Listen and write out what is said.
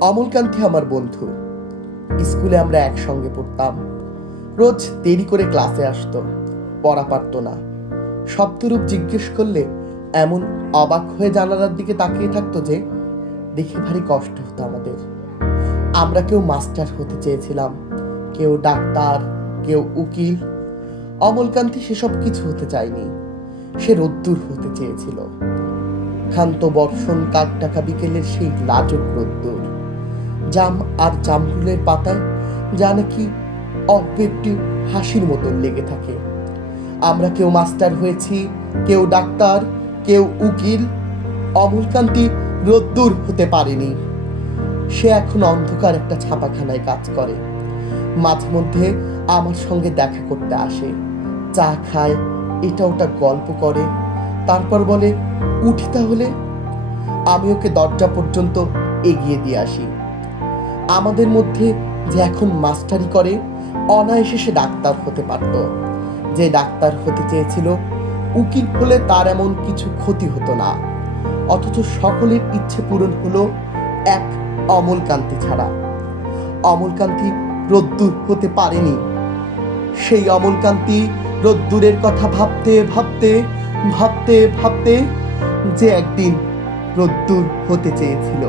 অমলকান্তি আমার বন্ধু। স্কুলে আমরা একসঙ্গে পড়তাম। রোজ দেরি করে ক্লাসে আসতো, পড়া পারত না। শব্দরূপ জিজ্ঞেস করলে এমন অবাক হয়ে জানালার দিকে তাকিয়ে থাকতো যে দেখে ভারী কষ্ট হতো আমাদের। আমরা কেউ মাস্টার হতে চেয়েছিলাম, কেউ ডাক্তার, কেউ উকিল। অমলকান্তি সেসব কিছু হতে চায়নি। সে রোদ্দুর হতে চেয়েছিল। ক্ষান্ত বর্ষণ কাক ডাকা বিকেলের সেই লাজুক রোদ্দুর, জাম আর জামরুলের পাতায় যা নাকি অল্প একটি হাসির মতন লেগে থাকে। আমরা কেউ মাস্টার হয়েছি, কেউ ডাক্তার, কেউ উকিল। অমলকান্তি রোদ্দুর হতে পারেনি। সে এখন অন্ধকার একটা ছাপাখানায় কাজ করে। মাঝে মধ্যে আমার সঙ্গে দেখা করতে আসে, চা খায়, এটা ওটা গল্প করে, তারপর বলে উঠি তাহলে। আমি ওকে দরজা পর্যন্ত এগিয়ে দিয়ে আসি। আমাদের মধ্যে যে এখন মাস্টারি করে, অনায়াসে সে ডাক্তার হতে পারত। যে ডাক্তার হতে চেয়েছিল, উকিল হলে তার এমন কিছু ক্ষতি হতো না। অথচ সকলের ইচ্ছে পূরণ হলো এক অমলকান্তি ছাড়া। অমলকান্তি রোদ্দুর হতে পারেনি। সেই অমলকান্তি রোদ্দুরের কথা ভাবতে ভাবতে ভাবতে ভাবতে যে একদিন রোদ্দুর হতে চেয়েছিল।